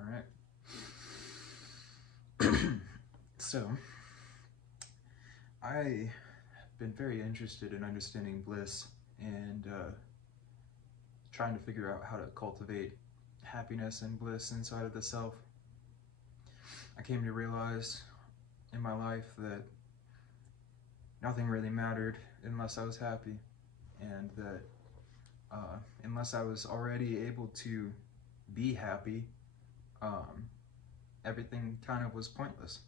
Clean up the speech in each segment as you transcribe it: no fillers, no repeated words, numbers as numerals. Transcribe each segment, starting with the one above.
All right. So, I have been very interested in understanding bliss and trying to figure out how to cultivate happiness and bliss inside of the self. I came to realize in my life that nothing really mattered unless I was happy, and that unless I was already able to be happy, everything kind of was pointless.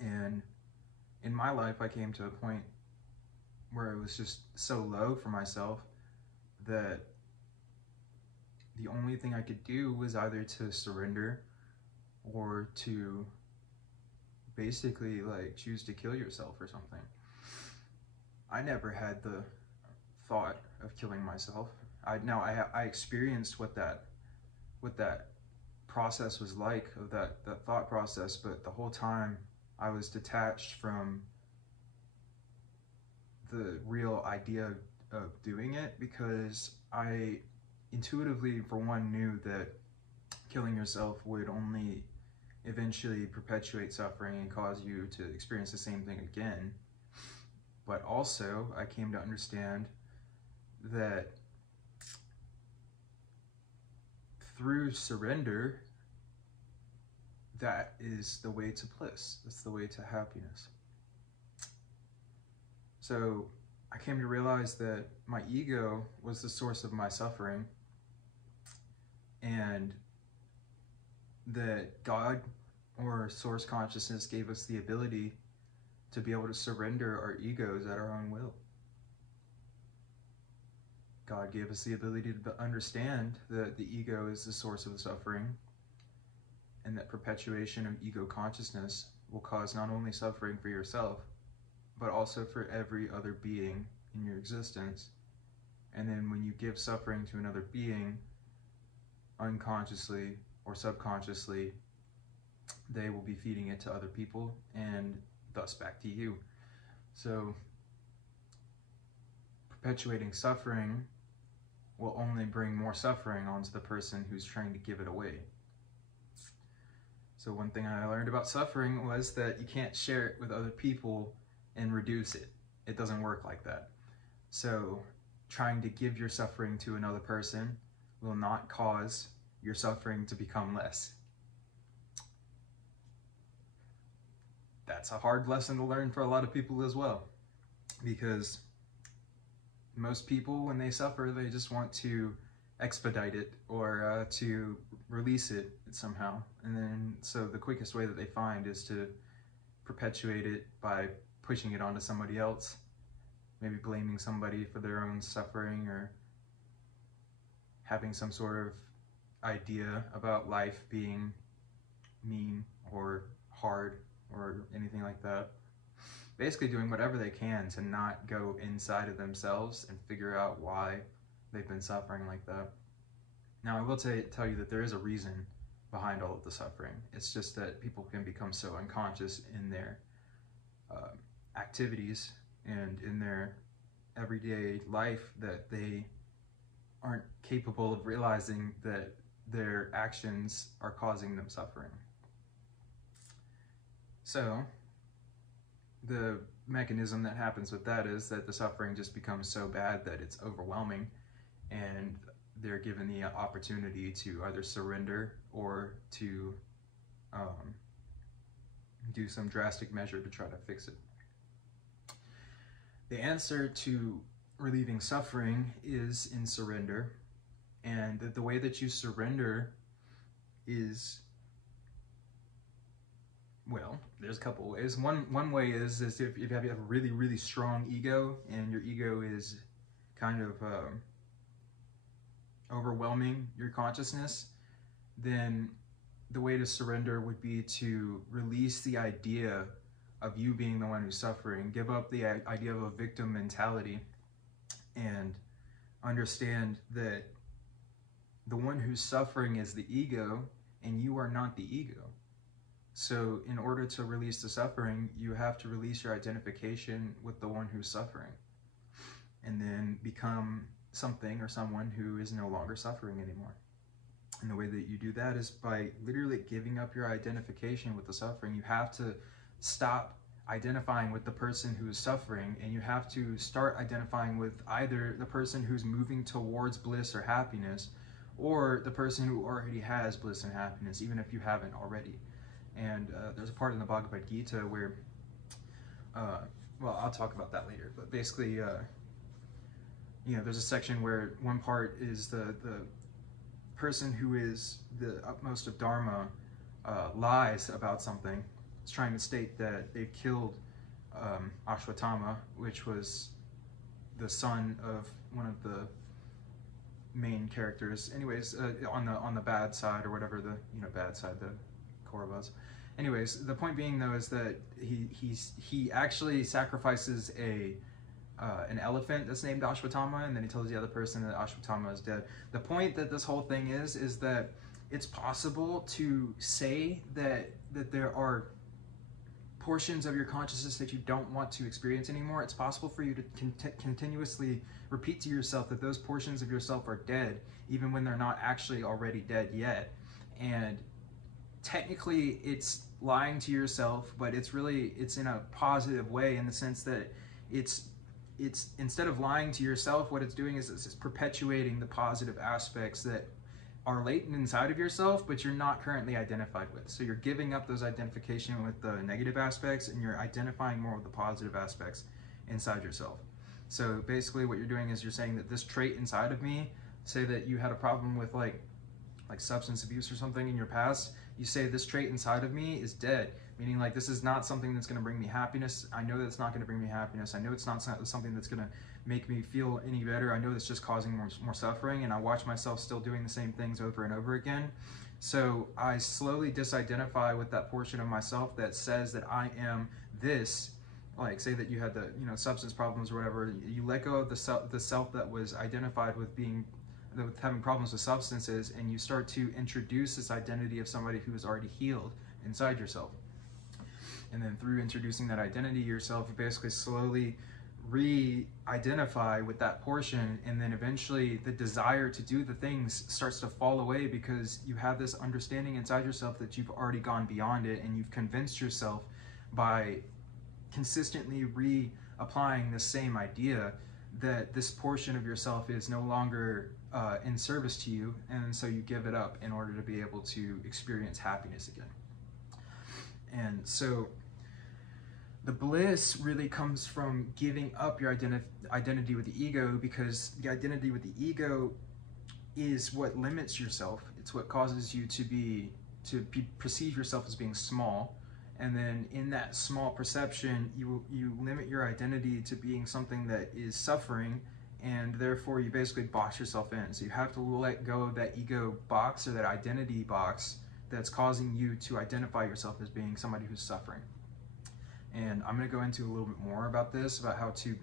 And in my life, I came to a point where it was just so low for myself that the only thing I could do was either to surrender or to basically like choose to kill yourself or something. I never had the thought of killing myself. I experienced what that process was like, of that thought process, but the whole time I was detached from the real idea of doing it, because I intuitively, for one, knew that killing yourself would only eventually perpetuate suffering and cause you to experience the same thing again. But also, I came to understand that through surrender, that is the way to bliss. That's the way to happiness. So I came to realize that my ego was the source of my suffering, and that God or source consciousness gave us the ability to be able to surrender our egos at our own will. God gave us the ability to understand that the ego is the source of the suffering, and that perpetuation of ego consciousness will cause not only suffering for yourself, but also for every other being in your existence. And then when you give suffering to another being, unconsciously or subconsciously, they will be feeding it to other people and thus back to you. So perpetuating suffering will only bring more suffering onto the person who's trying to give it away. So one thing I learned about suffering was that you can't share it with other people and reduce it. It doesn't work like that. So trying to give your suffering to another person will not cause your suffering to become less. That's a hard lesson to learn for a lot of people as well, because most people, when they suffer, they just want to expedite it or to release it somehow. And then so the quickest way that they find is to perpetuate it by pushing it onto somebody else, maybe blaming somebody for their own suffering, or having some sort of idea about life being mean or hard or anything like that. Basically doing whatever they can to not go inside of themselves and figure out why they've been suffering like that. Now, I will tell you that there is a reason behind all of the suffering. It's just that people can become so unconscious in their activities and in their everyday life that they aren't capable of realizing that their actions are causing them suffering. So the mechanism that happens with that is that the suffering just becomes so bad that it's overwhelming, and they're given the opportunity to either surrender or to do some drastic measure to try to fix it. The answer to relieving suffering is in surrender, and the way that you surrender is, well, there's a couple ways. One way is if you have a really, really strong ego, and your ego is kind of overwhelming your consciousness, then the way to surrender would be to release the idea of you being the one who's suffering, give up the idea of a victim mentality, and understand that the one who's suffering is the ego, and you are not the ego. So in order to release the suffering, you have to release your identification with the one who's suffering, and then become something or someone who is no longer suffering anymore. And the way that you do that is by literally giving up your identification with the suffering. You have to stop identifying with the person who is suffering, and you have to start identifying with either the person who's moving towards bliss or happiness, or the person who already has bliss and happiness, even if you haven't already. And there's a part in the Bhagavad Gita where, well, I'll talk about that later, but basically, you know, there's a section where one part is the person who is the utmost of Dharma lies about something. It's trying to state that they've killed Ashwatthama, which was the son of one of the main characters. Anyways, on the bad side, or whatever the, you know, bad side, the Kauravas. Anyways, the point being though is that he actually sacrifices an elephant that's named Ashwatthama, and then he tells the other person that Ashwatthama is dead. The point that this whole thing is that it's possible to say that there are portions of your consciousness that you don't want to experience anymore. It's possible for you to continuously repeat to yourself that those portions of yourself are dead, even when they're not actually already dead yet. And technically it's lying to yourself, but it's in a positive way, in the sense that it's instead of lying to yourself, what it's doing is it's perpetuating the positive aspects that are latent inside of yourself, but you're not currently identified with. So you're giving up those identification with the negative aspects, and you're identifying more with the positive aspects inside yourself. So basically what you're doing is you're saying that this trait inside of me, say that you had a problem with like substance abuse or something in your past, you say this trait inside of me is dead, meaning like this is not something that's going to bring me happiness. I know that it's not going to bring me happiness. I know it's not something that's going to make me feel any better. I know that's just causing more suffering, and I watch myself still doing the same things over and over again. So I slowly disidentify with that portion of myself that says that I am this. Like, say that you had the, you know, substance problems or whatever, you let go of the self that was identified with having problems with substances, and you start to introduce this identity of somebody who is already healed inside yourself. And then through introducing that identity yourself, you basically slowly re-identify with that portion, and then eventually the desire to do the things starts to fall away, because you have this understanding inside yourself that you've already gone beyond it, and you've convinced yourself by consistently reapplying the same idea that this portion of yourself is no longer in service to you, and so you give it up in order to be able to experience happiness again. And so the bliss really comes from giving up your identity with the ego, because the identity with the ego is what limits yourself. It's what causes you to perceive yourself as being small. And then in that small perception, you limit your identity to being something that is suffering, and therefore you basically box yourself in. So you have to let go of that ego box, or that identity box that's causing you to identify yourself as being somebody who's suffering. And I'm going to go into a little bit more about this, about how to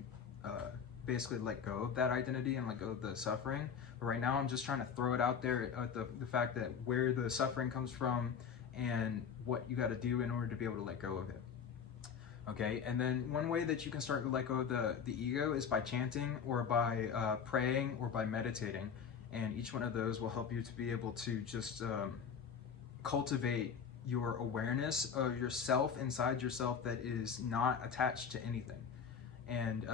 basically let go of that identity and let go of the suffering. But right now I'm just trying to throw it out there at the fact that where the suffering comes from and what you got to do in order to be able to let go of it. Okay, and then one way that you can start to let go of the ego is by chanting, or by praying, or by meditating. And each one of those will help you to be able to just cultivate your awareness of yourself inside yourself that is not attached to anything. And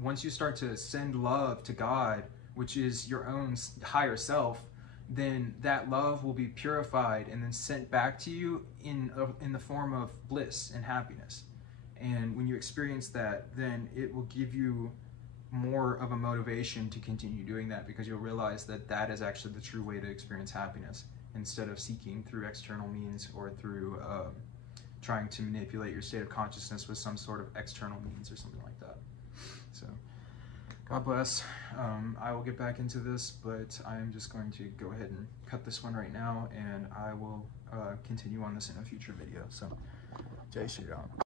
once you start to send love to God, which is your own higher self, then that love will be purified and then sent back to you in the form of bliss and happiness. And when you experience that, then it will give you more of a motivation to continue doing that, because you'll realize that that is actually the true way to experience happiness, instead of seeking through external means, or through trying to manipulate your state of consciousness with some sort of external means or something like that. So God bless. I will get back into this, but I am just going to go ahead and cut this one right now, and I will continue on this in a future video. So Jai Shri Ram.